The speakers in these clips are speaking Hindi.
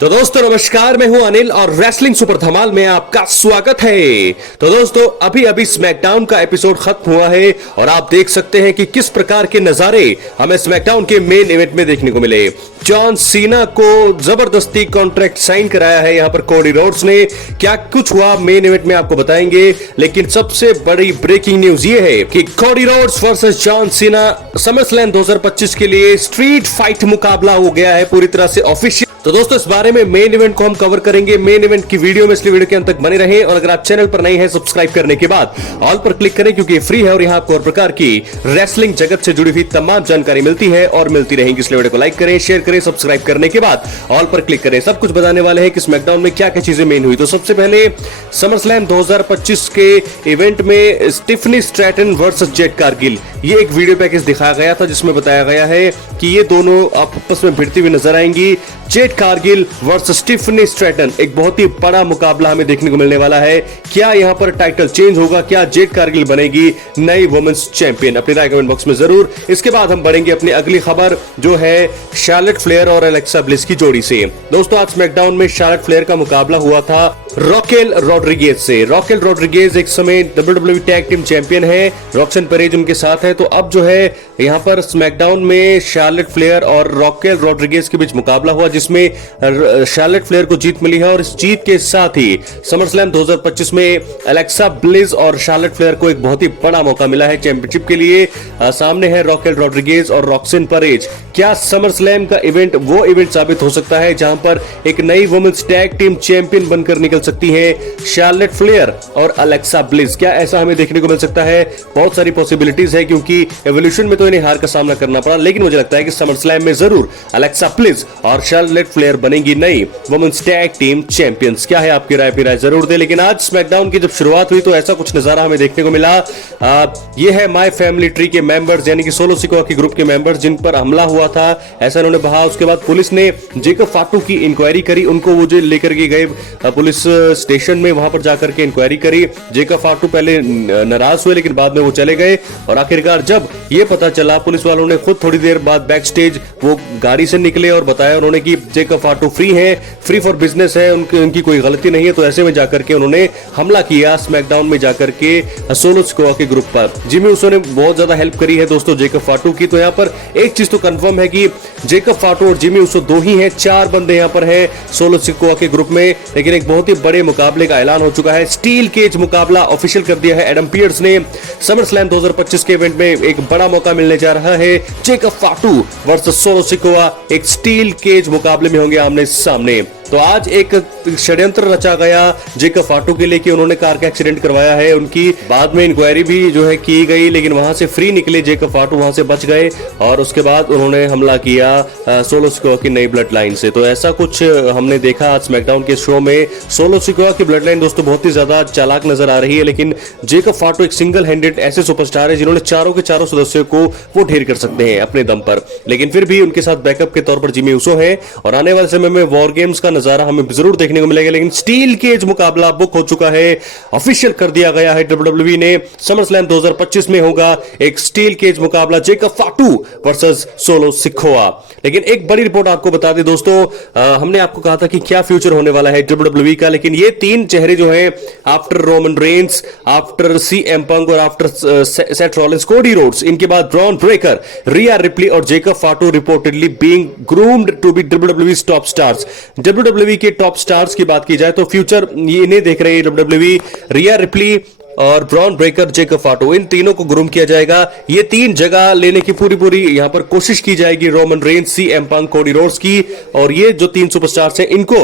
तो दोस्तों नमस्कार, मैं हूं अनिल और रेसलिंग सुपर धमाल में आपका स्वागत है। तो दोस्तों अभी अभी स्मैकडाउन का एपिसोड खत्म हुआ है और आप देख सकते हैं कि किस प्रकार के नजारे हमें स्मैकडाउन के मेन इवेंट में देखने को मिले। जॉन सीना को जबरदस्ती कॉन्ट्रैक्ट साइन कराया है यहाँ पर कोडी रोड्स ने। क्या कुछ हुआ मेन इवेंट में आपको बताएंगे, लेकिन सबसे बड़ी ब्रेकिंग न्यूज ये है कि Cody Rhodes versus John Cena SummerSlam 2025 के लिए स्ट्रीट फाइट मुकाबला हो गया है पूरी तरह से ऑफिशियल। तो दोस्तों इस बारे में मेन इवेंट को हम कवर करेंगे मेन इवेंट की वीडियो में, इसलिए वीडियो के अंत तक बने रहें। और अगर आप चैनल पर नए हैं सब्सक्राइब करने के बाद ऑल पर क्लिक करें, क्योंकि ये फ्री है और यहाँ आपको हर प्रकार की रेसलिंग जगत से जुड़ी हुई तमाम जानकारी मिलती है और मिलती रहेंगी। इसलिए वीडियो को लाइक करें, शेयर करें, सब्सक्राइब करने के बाद ऑल पर क्लिक करें। सब कुछ बताने वाले हैं कि स्मैकडाउन में क्या क्या चीजें मेन हुई। तो सबसे पहले समरस्लैम 2025 के इवेंट में Stephanie Stratton versus Jade Cargill, ये एक वीडियो पैकेज दिखाया गया था जिसमें बताया गया है कि ये दोनों आपस में भिड़ती हुई नजर आएंगी। Jade Cargill versus Stephanie Stratton, एक बहुत ही बड़ा मुकाबला हमें देखने को मिलने वाला है। क्या यहां पर टाइटल चेंज होगा? क्या जेड कारगिल बनेगी नई वुमेन्स चैंपियन? अपनी राय कमेंट बॉक्स में जरूर। इसके बाद हम बढ़ेंगे अपनी अगली खबर, जो है शार्लेट फ्लेयर और एलेक्सा ब्लिस की जोड़ी से। दोस्तों आज स्मैकडाउन में शार्लेट फ्लेयर का मुकाबला हुआ था रॉकेल रॉड्रिगेज से। रॉकेल रॉड्रिगेज एक समय WWE टैग टीम चैंपियन है, रॉक्सन पेरेज उनके साथ है। तो अब जो है यहां पर स्मैकडाउन में शार्लेट फ्लेयर और रॉकेल रॉड्रिगेज के बीच मुकाबला हुआ, जिसमें शार्लेट फ्लेयर को जीत मिली है। और इस जीत के साथ ही समरस्लैम 2025 में एलेक्सा ब्लिस और शार्लेट फ्लेयर को एक बहुत ही बड़ा मौका मिला है चैंपियनशिप के लिए। सामने है रॉकेल रॉड्रिगेज और रॉक्सन पेरेज। क्या समरस्लैम का इवेंट वो इवेंट साबित हो सकता है जहां पर एक नई वुमेन्स टैग टीम चैंपियन बनकर निकल सकती है शार्लेट फ्लेयर और एलेक्सा ब्लिस? क्या ऐसा हमें देखने को मिल सकता है? बहुत सारी पॉसिबिलिटीज है, क्योंकि एवोल्यूशन में तो इन्हें हार का सामना करना पड़ा, लेकिन मुझे लगता है कि समरस्लैम में जरूर एलेक्सा ब्लिस और शार्लेट फ्लेयर बनेगी नई वुमेन्स टैग टीम चैंपियंस। क्या है आपकी राय? राय जरूर दे। लेकिन आज स्मैकडाउन की जब शुरुआत हुई तो ऐसा कुछ नजारा हमें देखने को मिला। ये है माय फैमिली ट्री के मेंबर्स, यानी कि सोलो सिकोआ के ग्रुप के मेंबर्स जिन पर हमला हुआ था, ऐसा उन्होंने कहा। उसके बाद पुलिस ने जेकब फाटू की इंक्वायरी करी, उनको वो जो लेकर के गए पुलिस स्टेशन में, वहां पर जाकर के इंक्वायरी करी। जेकब फाटू पहले नाराज हुए, लेकिन बाद में वो चले गए। और आखिरकार जब ये पता चला, पुलिस वालों ने खुद थोड़ी देर बाद बैक स्टेज वो गाड़ी से निकले और बताया उन्होंने कि जेकब फाटू फ्री है, फ्री फॉर बिजनेस है, उनकी कोई गलती नहीं है। तो ऐसे में जाकर के उन्होंने हमला किया स्मैकडाउन में जाकर के सोलो सिकोआ के ग्रुप पर। जिमी ऊसो ने बहुत ज्यादा हेल्प करी है दोस्तों जेकब फाटू की। तो यहाँ पर एक चीज तो कंफर्म है कि जेकब फाटू और जिमी ऊसो दो ही हैं, 4 बंदे यहाँ पर है सोलो सिकोआ के ग्रुप में। लेकिन एक बहुत ही बड़े मुकाबले का ऐलान हो चुका है। स्टील केज मुकाबला ऑफिशियल कर दिया है एडम पियर्स ने। समरस्लैम 2025 के इवेंट में एक बड़ा मौका मिलने जा रहा है। जेकब फाटू वर्सेस सोलो सिकोआ एक स्टील केज मुकाबले में होंगे आमने सामने। तो आज एक षड्यंत्र रचा गया जेकब फाटू के लिए कि उन्होंने कार का एक्सीडेंट करवाया है। उनकी बाद में इंक्वायरी भी जो है की गई, लेकिन वहां से फ्री निकले जेकब फाटू, वहां से बच गए। और उसके बाद उन्होंने हमला किया सोलो सिकोआ की नई ब्लड लाइन से। तो ऐसा कुछ हमने देखा आज स्मैकडाउन के शो में। सोलो सिकोआ की ब्लड लाइन दोस्तों बहुत ही ज्यादा चालाक नजर आ रही है, लेकिन जेकब फाटू एक सिंगल हैंडेड ऐसे सुपरस्टार है जिन्होंने चारों के चारों सदस्यों को वो ढेर कर सकते हैं अपने दम पर। लेकिन फिर भी उनके साथ बैकअप के तौर पर जिमी ऊसो है। और आने वाले समय में वॉर गेम्स का नजारा हमें जरूर देखने को मिलेगा। लेकिन स्टील केज मुकाबला बुक हो चुका है, ऑफिशियल कर दिया गया है WWE ने। समरस्लैम 2025 में होगा एक स्टील केज मुकाबला जेकब फाटू वर्सेस सोलो सिकोआ। लेकिन एक बड़ी रिपोर्ट आपको बता दें दोस्तों, हमने आपको कहा था कि क्या फ्यूचर होने वाला है WWE का, लेकिन ये 3 चेहरे जो हैं after Roman Reigns, after CM Punk और after Seth Rollins, Cody Rhodes, इनके बाद ब्रॉन ब्रेकर, रिया रिप्ली और Jacob Fatu reportedly being groomed to be WWE's top stars. WWE के टॉप स्टार्स की बात की जाए तो फ्यूचर इन्हें देख रही है WWE। रिया रिप्ली और ब्रॉन ब्रेकर, जेकब फाटू, इन तीनों को ग्रूम किया जाएगा। ये 3 जगह लेने की पूरी यहां पर कोशिश की जाएगी रोमन रेंस, CM पंक, कोडी रोड्स की। और ये जो 3 सुपरस्टार्स हैं इनको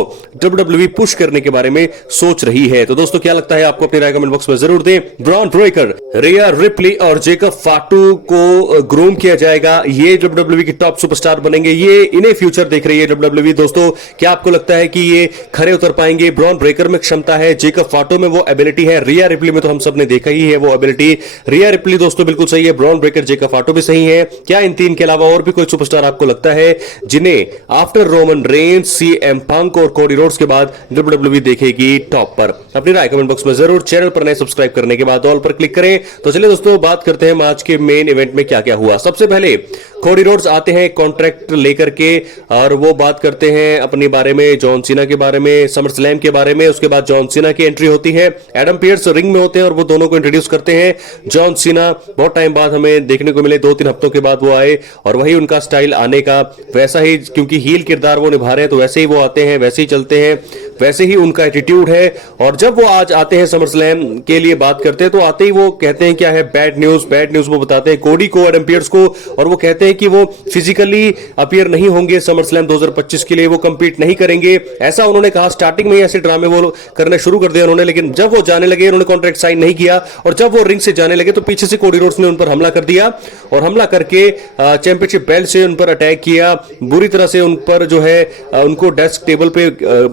WWE पुश करने के बारे में सोच रही है। तो दोस्तों क्या लगता है आपको? अपनी राय कमेंट बॉक्स में जरूर दें। ब्रॉन ब्रेकर, रिया रिप्ली और जेकब फाटू को ग्रूम किया जाएगा, ये WWE की टॉप सुपरस्टार बनेंगे। ये इन्हें फ्यूचर देख रही है WWE। दोस्तों क्या आपको लगता है कि ये खरे उतर पाएंगे? ब्रॉन ब्रेकर में क्षमता है, जेकब फाटू में वो एबिलिटी है, रिया रिप्ली में तो हम सब ने देखा ही है वो एबिलिटी। रिया रिप्ली दोस्तों बिल्कुल सही है, ब्रॉन ब्रेकर, जेकब फाटो भी सही है। क्या इन तीन के अलावा और भी कोई सुपरस्टार आपको लगता है जिन्हें after Roman Reigns, CM Punk और कोडी रोड्स के बाद डब्ल्यूडब्ल्यूई देखेगी टॉप पर? अपनी राय कमेंट बॉक्स में जरूर, चैनल पर नए सब्सक्राइब करने के बाद ऑल पर क्लिक करें। तो चलिए दोस्तों बात करते हैं आज के मेन इवेंट में क्या क्या हुआ। सबसे पहले कोडी रोड्स आते हैं कॉन्ट्रैक्ट लेकर के और वो बात करते हैं अपने बारे में, जॉन सीना के बारे में, समर स्लैम के बारे में। उसके बाद जॉन सीना की एंट्री होती है, एडम पियर्स रिंग में होते हैं और वो दोनों को इंट्रोड्यूस करते हैं। जॉन सीना बहुत टाइम बाद हमें देखने को मिले, 2-3 हफ्तों के बाद वो आए और वही उनका स्टाइल आने का, वैसा ही क्योंकि हील किरदार वो निभा रहे हैं तो वैसे ही वो आते हैं, वैसे ही चलते हैं, वैसे ही उनका एटीट्यूड है। और जब वो आज आते हैं समर स्लैम के लिए बात करते हैं तो आते ही वो कहते हैं क्या है बैड न्यूज वो बताते हैं कोडी को, एडम पियर्स को, और वो कहते हैं कि वो फिजिकली अपीयर नहीं होंगे समर स्लैम 2025 के लिए, वो कंपीट नहीं करेंगे। ऐसा उन्होंने कहा, स्टार्टिंग में ही ऐसे ड्रामे वो करने शुरू कर दिया उन्होंने, लेकिन जब वो जाने लगे उन्होंने कॉन्ट्रैक्ट साइन नहीं किया और जब वो रिंग से जाने लगे तो पीछे से कोडी रोड्स ने उन पर हमला कर दिया और हमला करके चैंपियनशिप बेल्ट से उन पर अटैक किया, बुरी तरह से उन पर जो है उनको डेस्क टेबल पे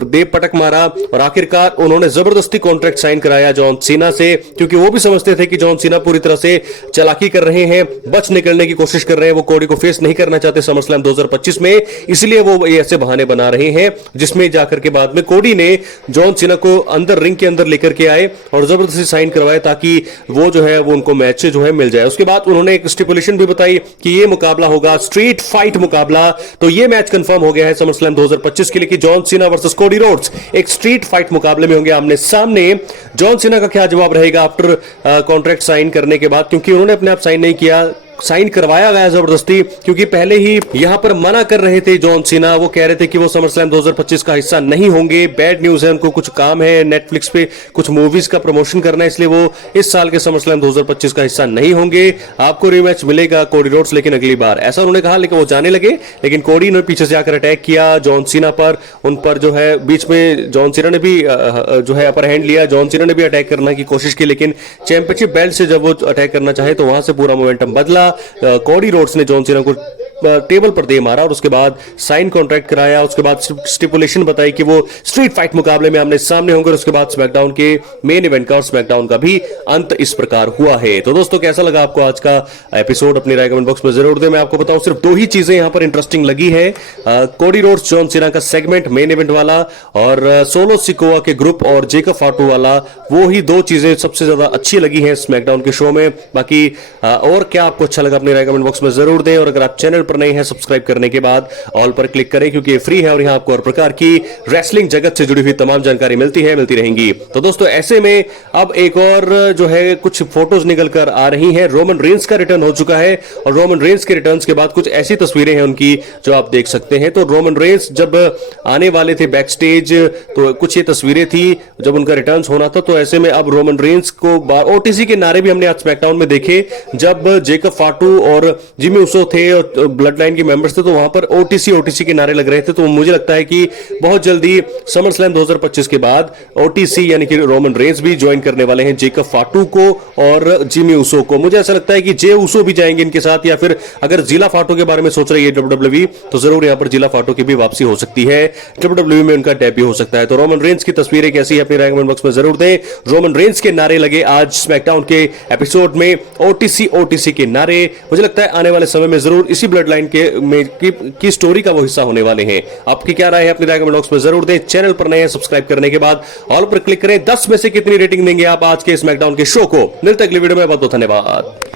दे पटक मारा और आखिरकार उन्होंने जबरदस्ती कॉन्ट्रैक्ट साइन कराया जॉन सीना से, क्योंकि वो भी समझते थे कि जॉन सीना पूरी तरह से चालाकी कर रहे हैं, बच निकलने की कोशिश कर रहे हैं, वो कोडी को फेस नहीं करना चाहते समरस्लैम 2025 में, इसलिए वो ऐसे बहाने बना रहे हैं जिसमें जाकर के बाद में कोडी ने जॉन सीना को अंदर रिंग के अंदर लेकर के आए और जबरदस्ती साइन करवाए ताकि वो जो है वो उनको मैच से जो है मिल जाए। उसके बाद उन्होंने एक स्टिपुलेशन भी बताई कि ये मुकाबला होगा स्ट्रीट फाइट मुकाबला, तो ये मैच कंफर्म हो गया है समरस्लैम 2025 के लिए कि John Cena versus Cody Rhodes एक स्ट्रीट फाइट मुकाबले में होंगे आमने सामने। जॉन सीना का क्या जवाब रहेगा आफ्टर कॉन्ट्रैक्ट साइन करने के बाद, क्योंकि उन्होंने अपने आप साइन नहीं किया, साइन करवाया गया जबरदस्ती, क्योंकि पहले ही यहां पर मना कर रहे थे जॉन सीना, वो कह रहे थे कि वो समरस्लैम 2025 का हिस्सा नहीं होंगे, बैड न्यूज है, उनको कुछ काम है नेटफ्लिक्स पे कुछ मूवीज का प्रमोशन करना है, इसलिए वो इस साल के समरस्लैम 2025 का हिस्सा नहीं होंगे। आपको रीमैच मिलेगा कोडी रोड्स लेकिन अगली बार, ऐसा उन्होंने कहा। लेकिन वो जाने लगे, लेकिन कोडी ने पीछे से आकर अटैक किया जॉन सीना पर, उन पर जो है बीच में जॉन सीना ने भी जो है अपर हैंड लिया, जॉन सीना ने भी अटैक करने की कोशिश की, लेकिन चैंपियनशिप बेल्ट से जब वो अटैक करना चाहे तो वहां से पूरा मोमेंटम बदला। कोडी रोड्स ने जॉन सीना को टेबल पर दे मारा और उसके बाद साइन कॉन्ट्रैक्ट कराया, उसके बाद स्टिपुलेशन बताई कि वो स्ट्रीट फाइट मुकाबले में आमने सामने होंगे और उसके बाद स्मैकडाउन के मेन इवेंट का और स्मैकडाउन का भी अंत इस प्रकार हुआ है। तो दोस्तों कैसा लगा आपको आज का एपिसोड, अपनी राय कमेंट बॉक्स में जरूर दें। मैं आपको बताऊं सिर्फ 2 ही चीजें यहां पर इंटरेस्टिंग लगी है, कोडी रोड्स जॉन सीना का सेगमेंट मेन इवेंट वाला और सोलो सिकोआ के ग्रुप और जेकब फाटो वाला, वो ही 2 चीजें सबसे ज्यादा अच्छी लगी हैं स्मैकडाउन के शो में। बाकी और क्या आपको अच्छा लगा अपनी राय कमेंट बॉक्स में जरूर दें और अगर आप चैनल पर नए हैं सब्सक्राइब करने के बाद ऑल पर क्लिक करें, क्योंकि ये फ्री है और यहां आपको हर प्रकार की रेसलिंग जगत से जुड़ी हुई तमाम जानकारी मिलती रहेंगी। तो दोस्तों ऐसे में अब एक और जो है कुछ फोटोज निकल कर आ रही हैं, रोमन रेंस का रिटर्न हो चुका है और रोमन रेंस के रिटर्न के बाद कुछ ऐसी तस्वीरें हैं उनकी जो आप देख सकते हैं। तो रोमन रेंस जब आने वाले थे बैक स्टेज तो कुछ ये तस्वीरें थी जब उनका रिटर्न होना था, तो ऐसे में अब रोमन रेंस को ओटीसी के नारे भी हमने आज स्मैकडाउन में देखे, जब जेकब फाटो और जिमी उसो थे और ब्लड लाइन के मेंबर्स थे तो वहां पर ओटीसी के नारे लग रहे थे। तो मुझे लगता है कि बहुत जल्दी समर स्लैम 2025 के बाद ओटीसी यानी कि रोमन रेंस भी ज्वाइन करने वाले हैं जेकब फाटो को और जिमी उसो को। मुझे ऐसा लगता है कि जे उसो भी जाएंगे इनके साथ, या फिर अगर जिला फाटो के बारे में सोच रही है डब्ल्यूडब्ल्यूई तो जरूर यहां पर जिला फाटो की भी वापसी हो सकती है, डब्ल्यूडब्ल्यूई में उनका डेब्यू हो सकता है। तो रोमन रेंस की तस्वीरें कैसी है अपनी राय कमेंट बॉक्स में जरूर दें। रोमन रेंस के नारे लगे आज स्मैकडाउन के एपिसोड में, ओटीसी के नारे, मुझे लगता है आने वाले समय में जरूर इसी ब्लड लाइन की स्टोरी का वो हिस्सा होने वाले हैं। आपकी क्या राय है अपनी राय कमेंट बॉक्स में जरूर दें। चैनल पर नए हैं सब्सक्राइब करने के बाद ऑल पर क्लिक करें। 10 में से कितनी रेटिंग देंगे आप आज के स्मैकडाउन के शो को? मिलते अगली वीडियो में, बहुत बहुत धन्यवाद।